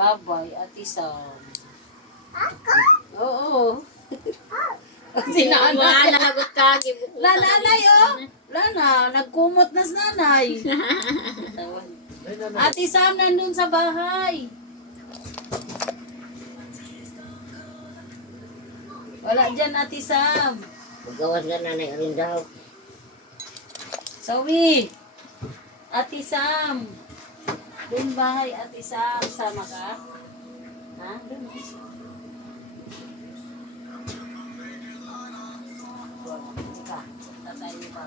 Babay, Ate Sam. Oo. Si nanay. Nalagot ka. La nanay, oh. Lana, nagkumot na si nanay. Ate Sam nandun sa bahay. Wala dyan, Ate Sam. Magawas ka na rin daw. Sawi. Ate Sam. Doon bahay, Ate Sam. Sama ka? Ha? Doon. Ka. Tatay mo ba?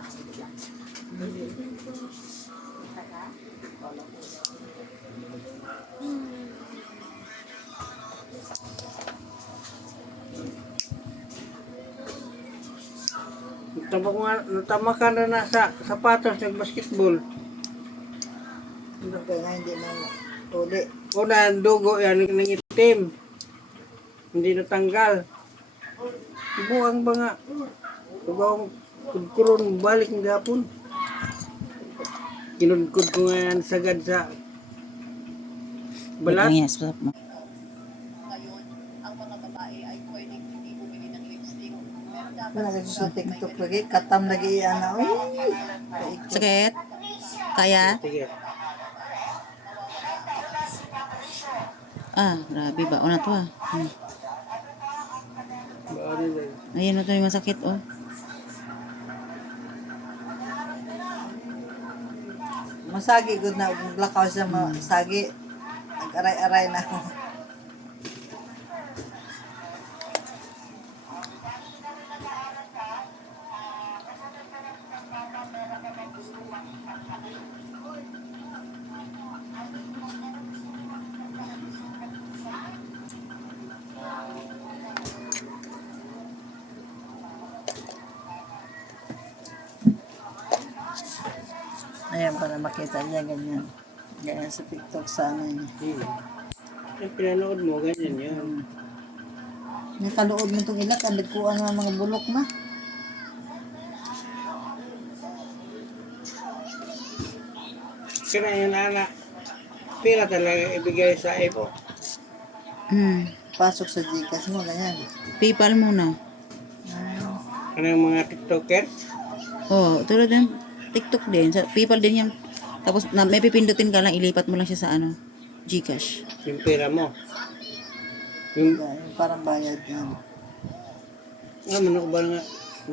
Natama ka na sa sapatos ng basketball. Kaya nga hindi na tuli. Una, ang dugo yan, ng itim. Hindi natanggal. Buang ba nga? Subang kudkuron, balik ng gapon. Kinudkod ko nga yan sagad sa balat. Yes, what's up, ma? Wala ka sa TikTok lagi. Katam lagi yan na. Uy! Sakit? Kaya? Sige. Ah, grabe ba? O na to ah. Baari na yun. Ayan na to yung masakit oh. Masagi good na. Blackout sa masagi. Nag-aray-aray na ako. Ayan, para makita niya ganyan. Ganyan sa TikTok sa amin. Yung pinanood mo, ganyan yun. Nakaluod mo itong ilat, ang nagkuhan ng mga bulok na. Kaya yun, anak. Pira talaga ibigay sa ipo. Pasok sa Gcash mo, ganyan. PayPal muna. Ano yung mga tiktokers? Oh, tulad ng TikTok din. Sa PayPal din yan. Tapos may pipindutin ka lang, ilipat mo lang siya sa ano, Gcash. Yung pera mo. Yung, Ganyan, parang bayad yan. ano ba nga,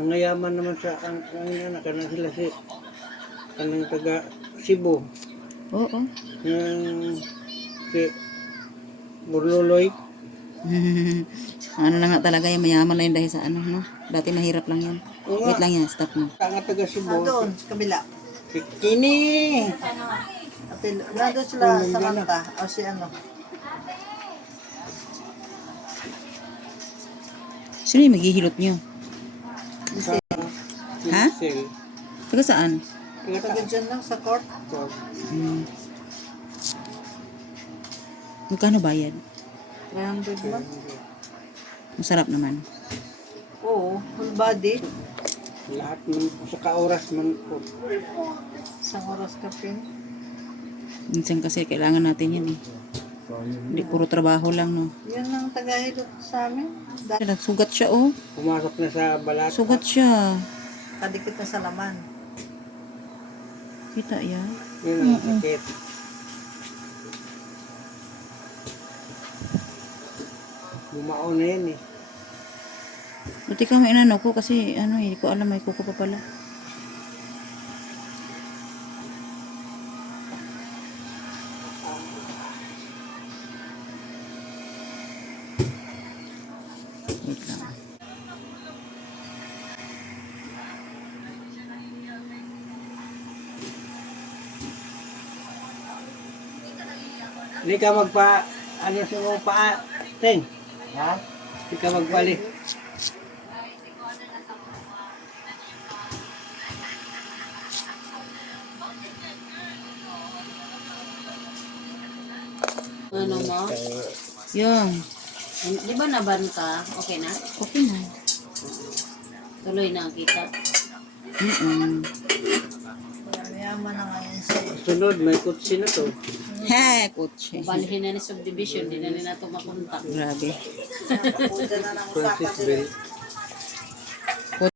nangayaman naman sa, ang anak, na sila si, anong taga Cebu. Oo. Yung, si, Burluloy. Ano na nga talaga yung mayaman na yun dahil sa ano, no? Dati mahirap lang yan. Oo Wait nga. lang yan, stop mo. Ang taga Cebu. Nandun, sa kabila. Si Kini. Ate, nandun sila sa Manta. O si ano. Sino yung maghihilot nyo? Si Ha? Sel. Taga saan? taga dyan lang sa court. Hmm. Magkano bayad? 300 lang. Masarap naman. Oo, full body. Lahat man, sa kaoras man po. Isang oras ka pin. Minsan kasi kailangan natin yan eh. Hindi puro trabaho lang, no? Yan ang tagahilot sa amin. Sugat siya, oh. Pumasok na sa balat. Sugat siya. Kadikit na sa laman. Kita yan. Yun ang sakit. Bumao na yan eh. Buti ka may inano ko kasi ano, hindi ko alam may kuko pa pala. Wait lang. Hindi ka magpa, ano sa mga paa, Teng? Ha? Hindi ka magpali. Ano mo? Yung. Di ba naban ka? Okay na? Okay na. Tuloy na ang kita. Mayaman na ngayon siya. Sunod, may kutsi na to. He, kutsi. Balhin na ni subdivision, di na nila ito mapunta. Grabe. Punta na ng usapan Francis Bell.